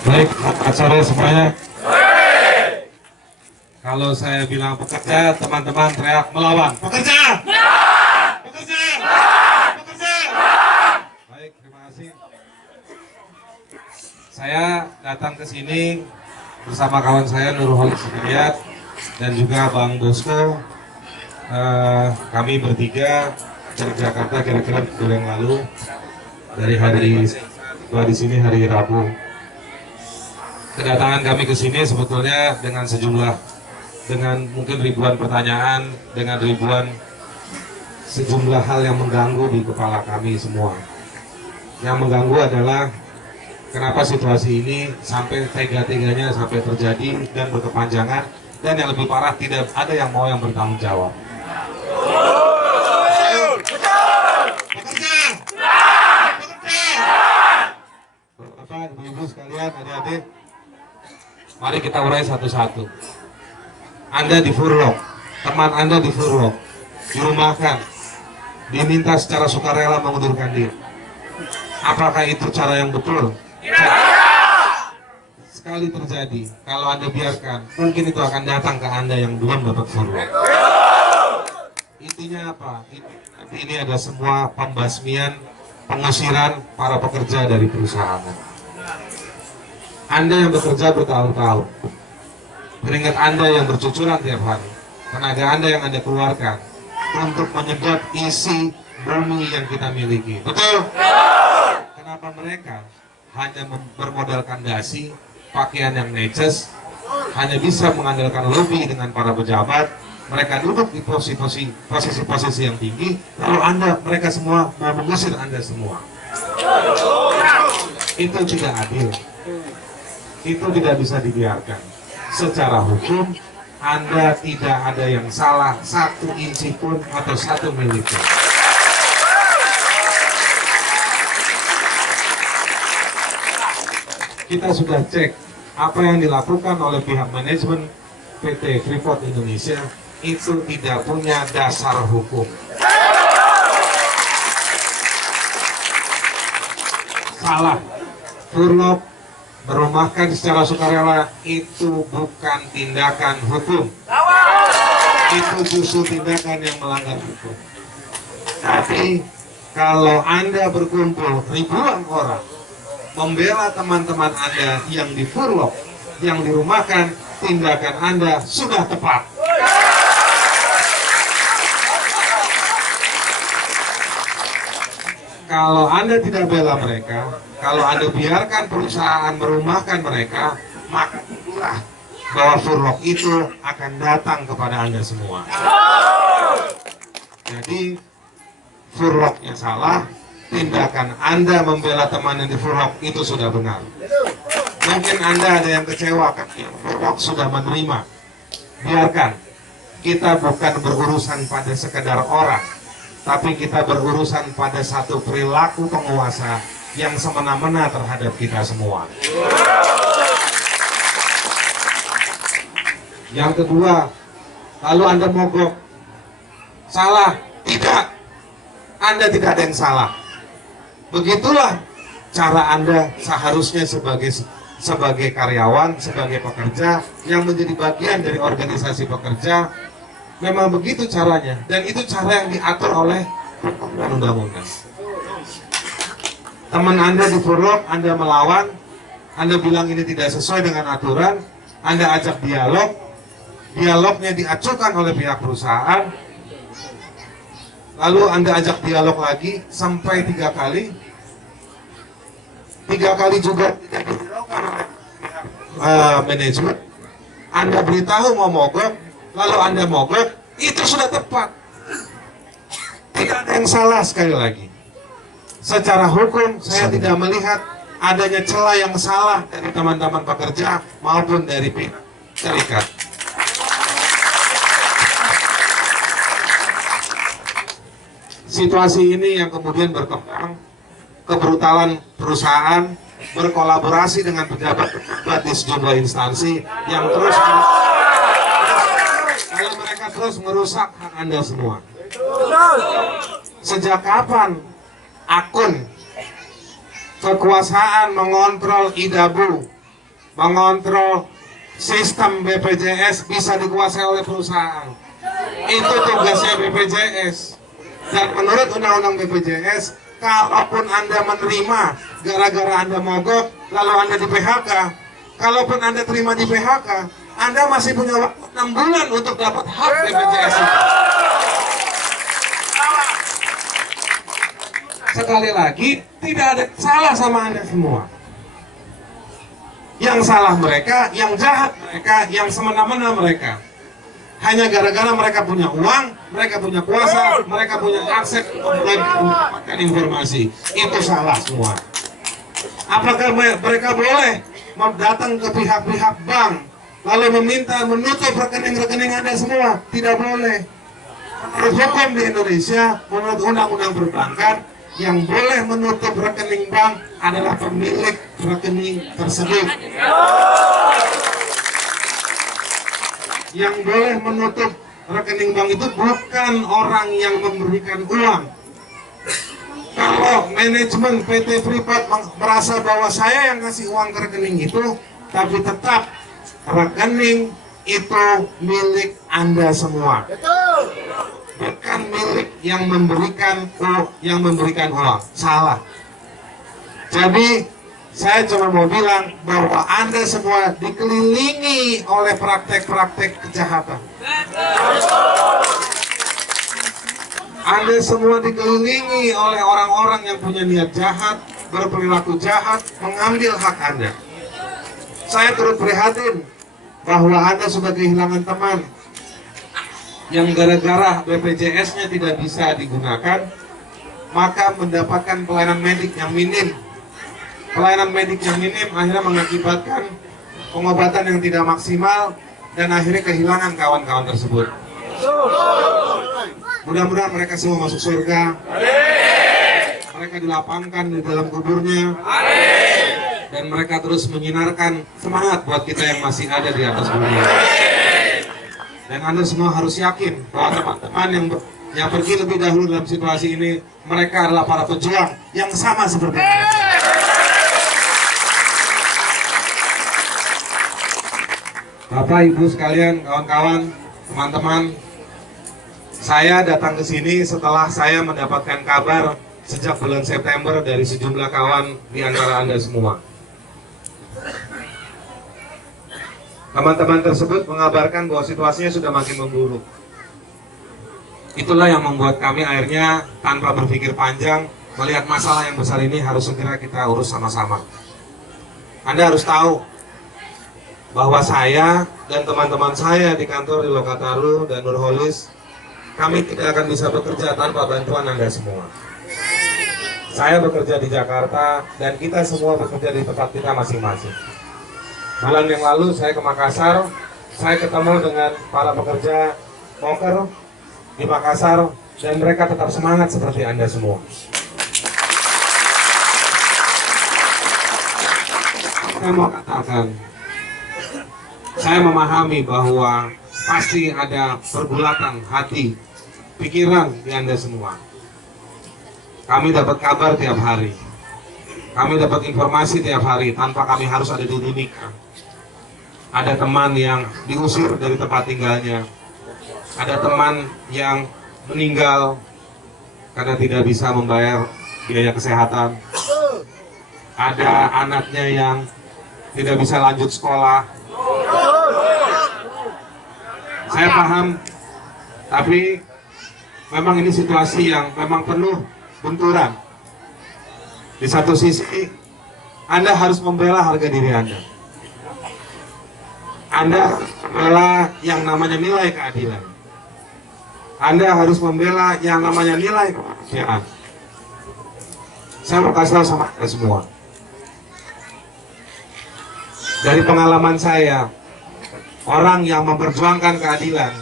Baik, selamat sore semuanya. Kalau saya bilang pekerja, teman-teman teriak melawan. Pekerja! Pekerja! Pekerja! Baik, terima kasih. Saya datang ke sini bersama kawan saya Nurul Hidayat dan juga Bang Bosco. Kami bertiga dari Jakarta kira-kira minggu yang lalu, dari hari di sini hari Rabu. Kedatangan kami ke sini sebetulnya dengan mungkin ribuan pertanyaan, dengan sejumlah hal yang mengganggu di kepala kami semua. Yang mengganggu adalah kenapa situasi ini sampai tega-teganya sampai terjadi dan berkepanjangan, dan yang lebih parah tidak ada yang mau yang bertanggung jawab. Bapak, ibu-ibu sekalian, adik-adik, mari kita urai satu-satu. Anda di furlock, teman Anda di furlock, dirumahkan, diminta secara sukarela mengundurkan diri. Apakah itu cara yang betul? Sekali terjadi, kalau Anda biarkan, mungkin itu akan datang ke Anda yang belum dapat furlock. Intinya apa? Ini ada semua pembasmian, pengusiran para pekerja dari perusahaan. Anda yang bekerja bertahun-tahun, keringat Anda yang bercucuran tiap hari, tenaga Anda yang Anda keluarkan untuk menyedot isi bumi yang kita miliki. Betul? Kenapa mereka hanya bermodalkan dasi, pakaian yang neces, hanya bisa mengandalkan lobby dengan para pejabat? Mereka duduk di posisi-posisi yang tinggi, lalu mereka semua mau mengusir Anda semua. Itu tidak adil. Itu tidak bisa dibiarkan. Secara hukum, Anda tidak ada yang salah satu inci pun atau satu mili pun. Kita sudah cek apa yang dilakukan oleh pihak manajemen PT Freeport Indonesia itu tidak punya dasar hukum. Salah. Furlock, merumahkan secara sukarela itu bukan tindakan hukum. Itu justru tindakan yang melanggar hukum. Tapi kalau Anda berkumpul ribuan orang membela teman-teman Anda yang di furlock, yang dirumahkan, tindakan Anda sudah tepat. Kalau Anda tidak bela mereka, kalau Anda biarkan perusahaan merumahkan mereka, maka itulah bahwa furlock itu akan datang kepada Anda semua. Jadi furlocknya salah, tindakan Anda membela teman yang di furlock itu sudah benar. Mungkin Anda ada yang kecewa, yang furlock sudah menerima. Biarkan, kita bukan berurusan pada sekedar orang, tapi kita berurusan pada satu perilaku penguasa yang semena-mena terhadap kita semua. Yang kedua, lalu Anda mogok. Salah? Tidak. Anda tidak ada yang salah. Begitulah cara Anda seharusnya sebagai karyawan, sebagai pekerja yang menjadi bagian dari organisasi pekerja. Memang begitu caranya, dan itu cara yang diatur oleh undang-undang. Teman Anda di furlock, Anda melawan, Anda bilang ini tidak sesuai dengan aturan, Anda ajak dialog, dialognya diacuhkan oleh pihak perusahaan, lalu Anda ajak dialog lagi sampai 3 kali, 3 kali juga tidak dihiraukan oleh manajemen. Anda beritahu mau mogok, lalu Anda mogok, itu sudah tepat. Tidak ada yang salah. Sekali lagi, secara hukum saya tidak melihat adanya celah yang salah dari teman-teman pekerja maupun dari pihak serikat. Situasi ini yang kemudian berkembang, kebrutalan perusahaan berkolaborasi dengan pejabat-pejabat di sejumlah instansi yang terus merusak hak Anda semua. Sejak kapan akun kekuasaan mengontrol Idabu mengontrol sistem BPJS bisa dikuasai oleh perusahaan. Itu tugasnya BPJS. Dan menurut undang-undang BPJS, kalaupun Anda menerima gara-gara Anda mogok, lalu Anda di PHK, kalaupun Anda terima di PHK, Anda masih punya waktu 6 bulan untuk dapat hak BPJS itu. Sekali lagi, tidak ada salah sama Anda semua. Yang salah mereka, yang jahat mereka, yang semena-mena mereka. Hanya gara-gara mereka punya uang, mereka punya kuasa, mereka punya akses untuk mendapatkan informasi. Itu salah semua. Apakah mereka boleh datang ke pihak-pihak bank lalu meminta menutup rekening-rekening Anda semua? Tidak boleh. Menurut hukum di Indonesia, menurut undang-undang perbankan, yang boleh menutup rekening bank adalah pemilik rekening tersebut. Yang boleh menutup rekening bank itu bukan orang yang memberikan uang. Kalau manajemen PT Freeport merasa bahwa saya yang kasih uang ke rekening itu, tapi tetap rekening itu milik Anda semua. Bukan milik yang memberikan uang. Salah. Jadi saya cuma mau bilang bahwa Anda semua dikelilingi oleh praktek-praktek kejahatan. Anda semua dikelilingi oleh orang-orang yang punya niat jahat, berperilaku jahat, mengambil hak Anda. Saya turut prihatin bahwa Anda sudah kehilangan teman yang gara-gara BPJS-nya tidak bisa digunakan, maka mendapatkan pelayanan medik yang minim. Pelayanan medik yang minim akhirnya mengakibatkan pengobatan yang tidak maksimal dan akhirnya kehilangan kawan-kawan tersebut. Mudah-mudahan mereka semua masuk surga. Mereka dilapangkan di dalam kuburnya. Dan mereka terus menyinarkan semangat buat kita yang masih ada di atas bumi. Dan Anda semua harus yakin bahwa teman-teman yang pergi lebih dahulu dalam situasi ini, mereka adalah para pejuang yang sama seperti Anda. Bapak, Ibu sekalian, kawan-kawan, teman-teman, saya datang ke sini setelah saya mendapatkan kabar sejak bulan September dari sejumlah kawan di antara Anda semua. Teman-teman tersebut mengabarkan bahwa situasinya sudah makin memburuk. Itulah yang membuat kami akhirnya tanpa berpikir panjang melihat masalah yang besar ini harus segera kita urus sama-sama. Anda harus tahu bahwa saya dan teman-teman saya di kantor di Lokataru dan Nurholis, kami tidak akan bisa bekerja tanpa bantuan Anda semua. Saya bekerja di Jakarta dan kita semua bekerja di tempat kita masing-masing. Bulan yang lalu saya ke Makassar, saya ketemu dengan para pekerja moker di Makassar dan mereka tetap semangat seperti Anda semua. Saya mau katakan, saya memahami bahwa pasti ada pergulatan hati, pikiran di Anda semua. Kami dapat kabar tiap hari, kami dapat informasi tiap hari tanpa kami harus ada di Timika. Ada teman yang diusir dari tempat tinggalnya, ada teman yang meninggal karena tidak bisa membayar biaya kesehatan, ada anaknya yang tidak bisa lanjut sekolah. Saya paham, tapi memang ini situasi yang memang penuh benturan. Di satu sisi, Anda harus membela harga diri Anda. Anda membela yang namanya nilai keadilan. Anda harus membela yang namanya nilai kemanusiaan. Saya mau kasih tahu sama Anda semua. Dari pengalaman saya, orang yang memperjuangkan keadilan,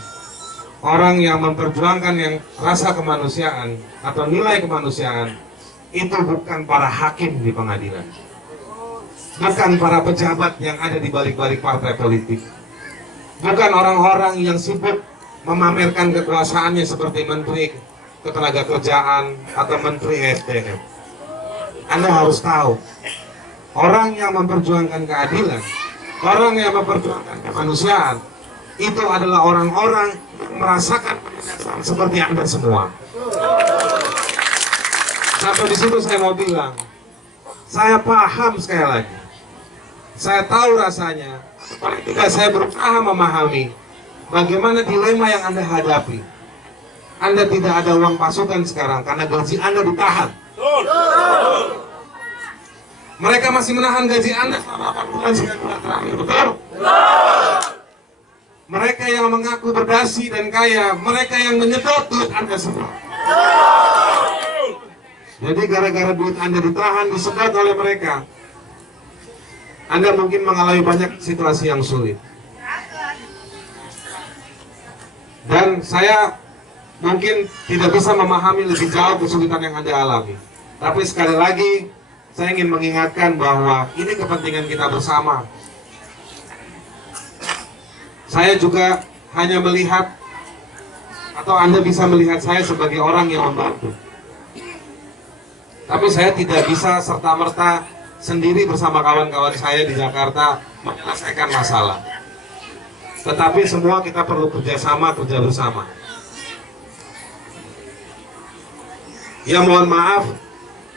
orang yang memperjuangkan yang rasa kemanusiaan atau nilai kemanusiaan, itu bukan para hakim di pengadilan, bukan para pejabat yang ada di balik-balik partai politik, bukan orang-orang yang sibuk memamerkan kekuasaannya seperti Menteri Ketenagakerjaan atau Menteri SDM. Anda harus tahu, orang yang memperjuangkan keadilan orang yang memperjuangkan kemanusiaan itu adalah orang-orang yang merasakan penindasan seperti Anda semua. Sampai di situ saya mau bilang, saya paham sekali lagi. Saya tahu rasanya. Paling tidak saya berusaha memahami bagaimana dilema yang Anda hadapi. Anda tidak ada uang pasukan sekarang karena gaji Anda ditahan. Mereka masih menahan gaji Anda selama 8 bulan 9 bulan terakhir, betul? Mereka yang mengaku berdasi dan kaya, mereka yang menyedot duit Anda semua. Jadi gara-gara duit Anda ditahan, disedot oleh mereka, Anda mungkin mengalami banyak situasi yang sulit. Dan saya mungkin tidak bisa memahami lebih jauh kesulitan yang Anda alami. Tapi sekali lagi, saya ingin mengingatkan bahwa ini kepentingan kita bersama. Saya juga hanya melihat, atau Anda bisa melihat saya sebagai orang yang membantu. Tapi saya tidak bisa serta-merta sendiri bersama kawan-kawan saya di Jakarta menyelesaikan masalah. Tetapi semua kita perlu kerjasama, kerja bersama. Ya mohon maaf,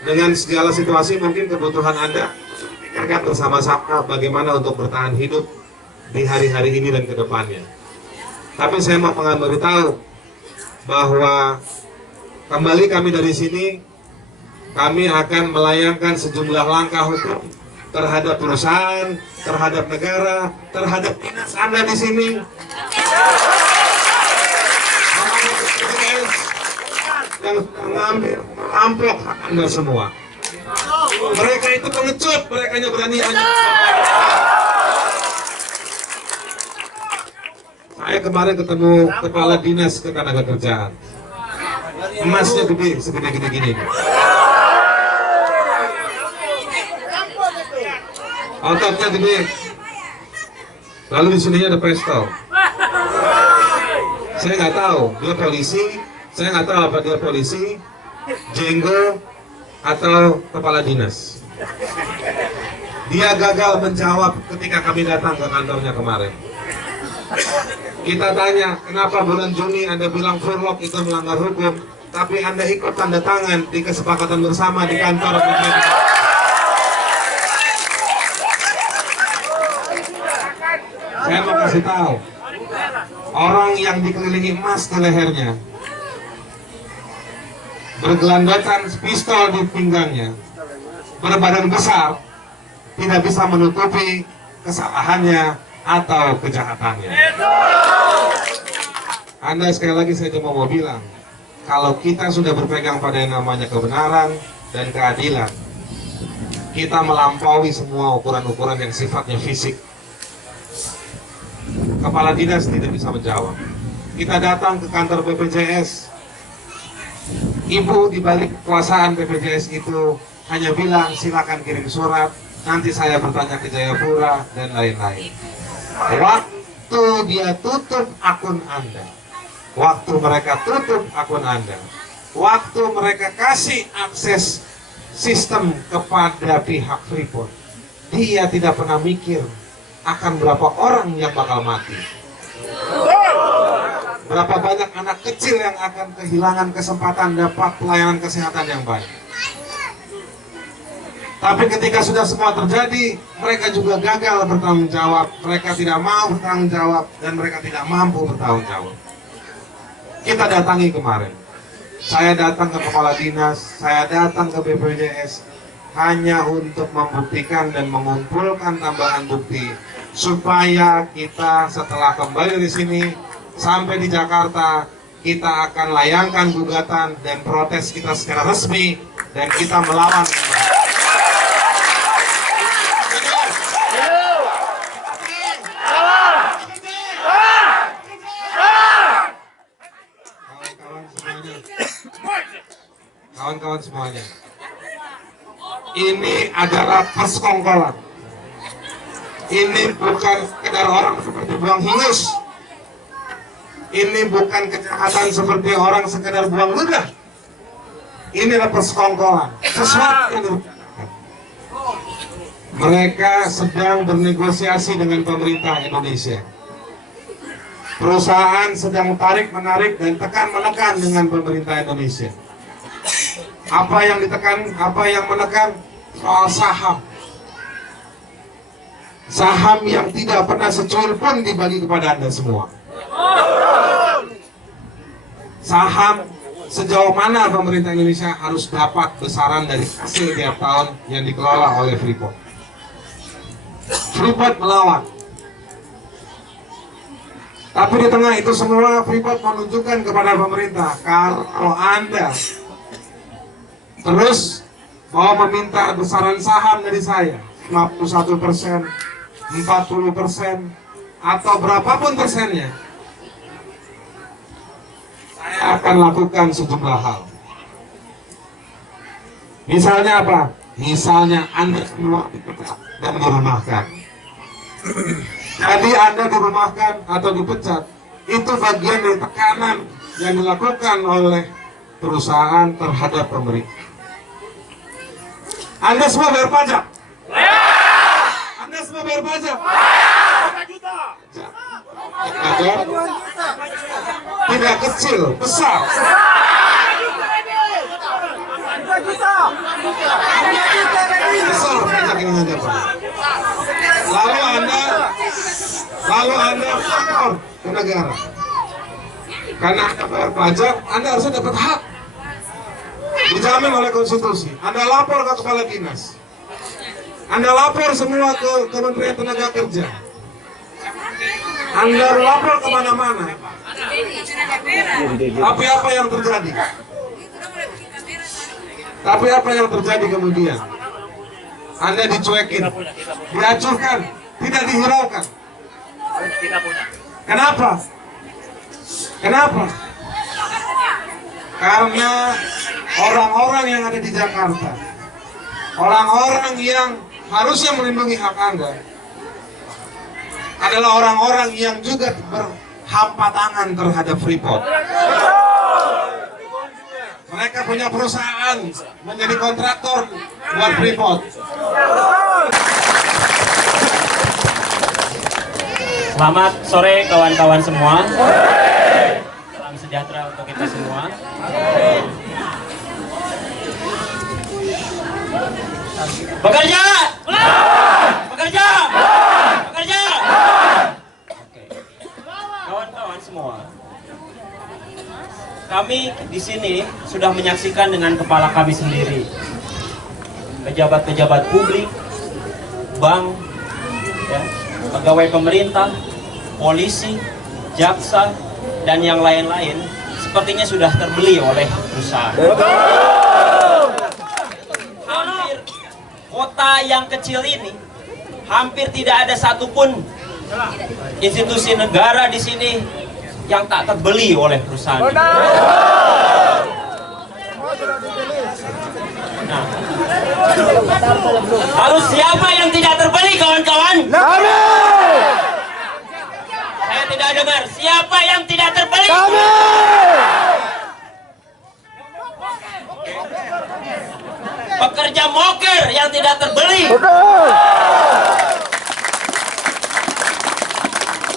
dengan segala situasi mungkin kebutuhan Anda pikirkan bersama-sama bagaimana untuk bertahan hidup di hari-hari ini dan ke depannya. Tapi saya mau memberitahu bahwa kembali kami dari sini, kami akan melayangkan sejumlah langkah hukum terhadap perusahaan, terhadap negara, terhadap dinas Anda di sini. Yang mengambil amplop hak Anda semua. Mereka itu pengecut, mereka hanya berani Saya kemarin ketemu kepala dinas ketenagakerjaan. Emasnya gede, segede-gede gini. Ototnya gede. Lalu di sini ada pistol. Saya nggak tahu dia polisi. Saya nggak tahu apa dia polisi, jenggo, atau kepala dinas. Dia gagal menjawab ketika kami datang ke kantornya kemarin. Kita tanya, kenapa bulan Juni Anda bilang furlock itu melanggar hukum, tapi Anda ikut tanda tangan di kesepakatan bersama di kantor. Saya mau kasih tahu, orang yang dikelilingi emas di lehernya, bergelandangan pistol di pinggangnya, berbadan besar, tidak bisa menutupi kesalahannya atau kejahatannya. Anda sekali lagi saya cuma mau bilang, kalau kita sudah berpegang pada yang namanya kebenaran dan keadilan, kita melampaui semua ukuran-ukuran yang sifatnya fisik. Kepala dinas tidak bisa menjawab. Kita datang ke kantor BPJS, ibu di balik kekuasaan BPJS itu hanya bilang silakan kirim surat, nanti saya bertanya ke Jayapura dan lain-lain. Waktu dia tutup akun Anda, waktu mereka tutup akun Anda, waktu mereka kasih akses sistem kepada pihak Freeport, dia tidak pernah mikir akan berapa orang yang bakal mati. Berapa banyak anak kecil yang akan kehilangan kesempatan dapat pelayanan kesehatan yang baik. Tapi ketika sudah semua terjadi, mereka juga gagal bertanggung jawab. Mereka tidak mau bertanggung jawab dan mereka tidak mampu bertanggung jawab. Kita datangi kemarin. Saya datang ke kepala dinas, saya datang ke BPJS hanya untuk membuktikan dan mengumpulkan tambahan bukti supaya kita setelah kembali dari sini sampai di Jakarta, kita akan layangkan gugatan dan protes kita secara resmi dan kita melawan. Kawan-kawan semuanya, ini adalah persekongkolan. Ini bukan sekedar orang seperti buang hingus. Ini bukan kejahatan seperti orang sekedar buang ludah. Ini adalah persekongkolan. Sesuatu yang mereka sedang bernegosiasi dengan pemerintah Indonesia. Perusahaan sedang tarik-menarik dan tekan-menekan dengan pemerintah Indonesia. Apa yang ditekan, apa yang menekan? Soal saham. Saham yang tidak pernah secuil pun dibagi kepada Anda semua. Saham sejauh mana pemerintah Indonesia harus dapat besaran dari hasil tiap tahun yang dikelola oleh Freeport. Freeport melawan. Tapi di tengah itu semua Freeport menunjukkan kepada pemerintah, kalau Anda terus mau meminta besaran saham dari saya 51%, 40%, atau berapapun persennya, saya akan lakukan sejumlah hal. Misalnya apa? Misalnya Anda keluar dan dirumahkan. Jadi Anda dirumahkan atau dipecat, itu bagian dari tekanan yang dilakukan oleh perusahaan terhadap pemerintah. Anda semua bayar pajak? Anda semua bayar pajak? Pajak tidak kecil, besar. Besar pajak yang Anda bayar. Lalu Anda lapor ke negara. Karena Anda bayar pajak, Anda harusnya dapat hak. Dijamin oleh konstitusi. Anda lapor ke kepala dinas. Anda lapor semua ke Kementerian Tenaga Kerja. Anda lapor kemana-mana. Tapi apa yang terjadi? Tapi apa yang terjadi kemudian? Anda dicuekin, diacuhkan, tidak dihiraukan. Kenapa? Kenapa? Karena orang-orang yang ada di Jakarta, orang-orang yang harusnya melindungi hak Anda, adalah orang-orang yang juga berhampa tangan terhadap Freeport. Mereka punya perusahaan, menjadi kontraktor buat Freeport. Selamat sore kawan-kawan semua. Salam sejahtera untuk kita semua. Bekerja! Bekerja! Bekerja! Oke. Kawan-kawan semua, kami di sini sudah menyaksikan dengan kepala kami sendiri, pejabat-pejabat publik, bank, ya, pegawai pemerintah, polisi, jaksa, dan yang lain-lain sepertinya sudah terbeli oleh perusahaan. Hampir kota yang kecil ini, hampir tidak ada satupun institusi negara di sini yang tak terbeli oleh perusahaan. Nah, lalu siapa yang tidak terbeli, kawan-kawan? Saya tidak dengar. Siapa yang tidak terbeli? Pekerja moker yang tidak terbeli.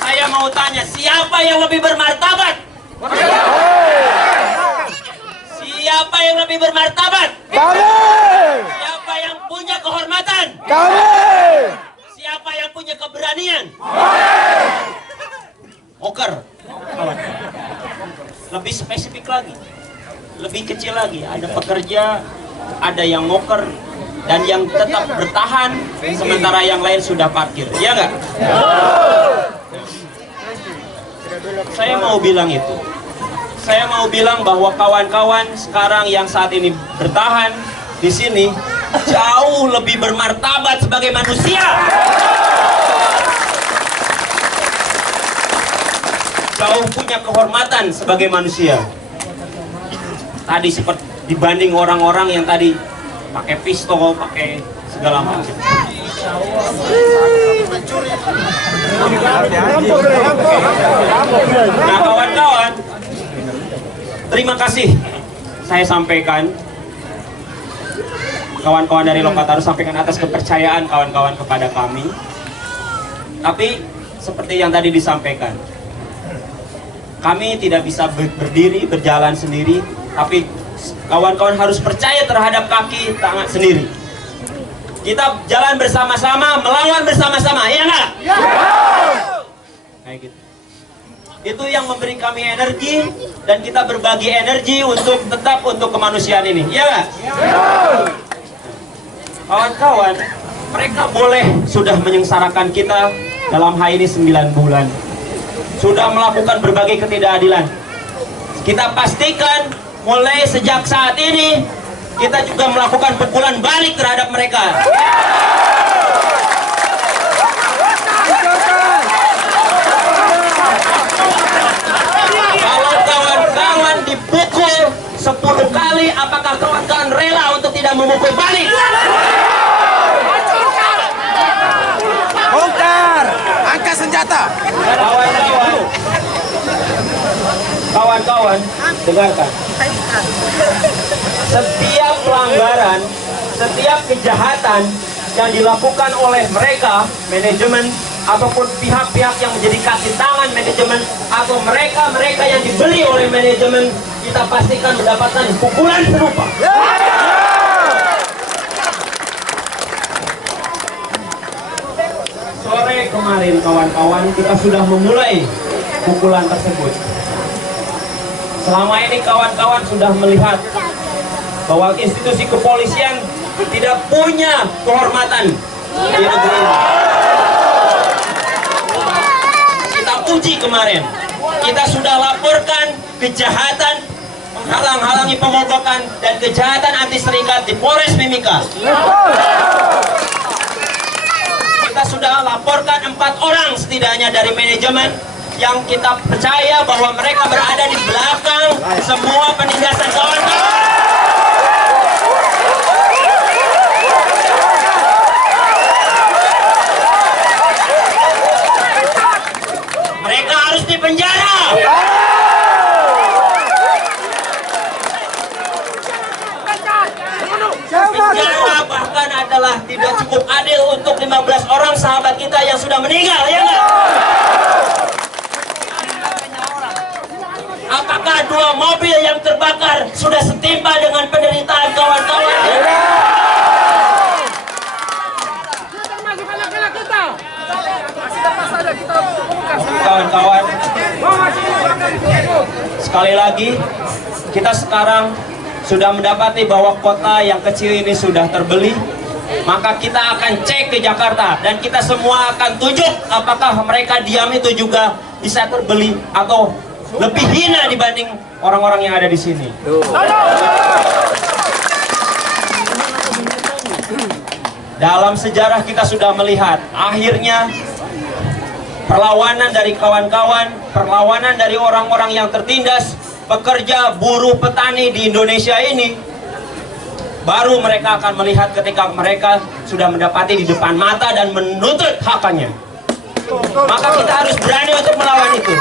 Saya mau tanya, siapa yang lebih bermartabat? Siapa yang lebih bermartabat? Siapa yang punya kehormatan? Siapa yang punya keberanian? Moker. Lebih spesifik lagi, lebih kecil lagi. Ada pekerja, ada yang moker, dan yang tetap bertahan, sementara yang lain sudah parkir. Iya nggak? Saya mau bilang itu. Saya mau bilang bahwa kawan-kawan sekarang yang saat ini bertahan di sini jauh lebih bermartabat sebagai manusia. Jauh punya kehormatan sebagai manusia. Tadi seperti dibanding orang-orang yang tadi pakai pistol, pakai segala macam. Nah, kawan-kawan, terima kasih saya sampaikan kawan-kawan dari Lokataru sampaikan atas kepercayaan kawan-kawan kepada kami. Tapi seperti yang tadi disampaikan, kami tidak bisa berdiri, berjalan sendiri, tapi kawan-kawan harus percaya terhadap kaki tangan sendiri. Kita jalan bersama-sama, melawan bersama-sama, iya nggak? Ya! Kayak gitu. Itu yang memberi kami energi, dan kita berbagi energi untuk tetap untuk kemanusiaan ini, iya nggak? Kawan-kawan, mereka boleh sudah menyengsarakan kita dalam hal ini 9 bulan. Sudah melakukan berbagai ketidakadilan. Kita pastikan mulai sejak saat ini, kita juga melakukan pukulan balik terhadap mereka. Kalau kawan-kawan dipukul 10 kali, apakah kawan-kawan rela untuk tidak memukul balik? Bongkar! Angkat senjata! Kawan-kawan, dengarkan. Setiap pelanggaran, setiap kejahatan yang dilakukan oleh mereka, manajemen, ataupun pihak-pihak yang menjadi kaki tangan manajemen, atau mereka-mereka yang dibeli oleh manajemen, kita pastikan mendapatkan pukulan serupa. Sore kemarin kawan-kawan, kita sudah memulai pukulan tersebut. Selama ini kawan-kawan sudah melihat bahwa institusi kepolisian tidak punya kehormatan di negeri ini. Kita uji kemarin, kita sudah laporkan kejahatan menghalang-halangi pemogokan dan kejahatan anti serikat di Polres Mimika. Kita sudah laporkan 4 orang setidaknya dari manajemen yang kita percaya bahwa mereka berada di belakang semua penindasan kawan-kawan. Mereka harus dipenjara. Penjara bahkan adalah tidak cukup adil untuk 15 orang sahabat kita yang sudah meninggal, ya nggak? Apakah 2 mobil yang terbakar sudah setimpal dengan penderitaan kawan-kawan? Kawan-kawan, sekali lagi kita sekarang sudah mendapati bahwa kota yang kecil ini sudah terbeli. Maka kita akan cek ke Jakarta dan kita semua akan tunjuk apakah mereka diam itu juga bisa terbeli atau lebih hina dibanding orang-orang yang ada di sini. Dalam sejarah kita sudah melihat akhirnya perlawanan dari kawan-kawan, perlawanan dari orang-orang yang tertindas, pekerja, buruh, petani di Indonesia ini, baru mereka akan melihat ketika mereka sudah mendapati di depan mata dan menuntut haknya. Maka kita harus berani untuk melawan itu.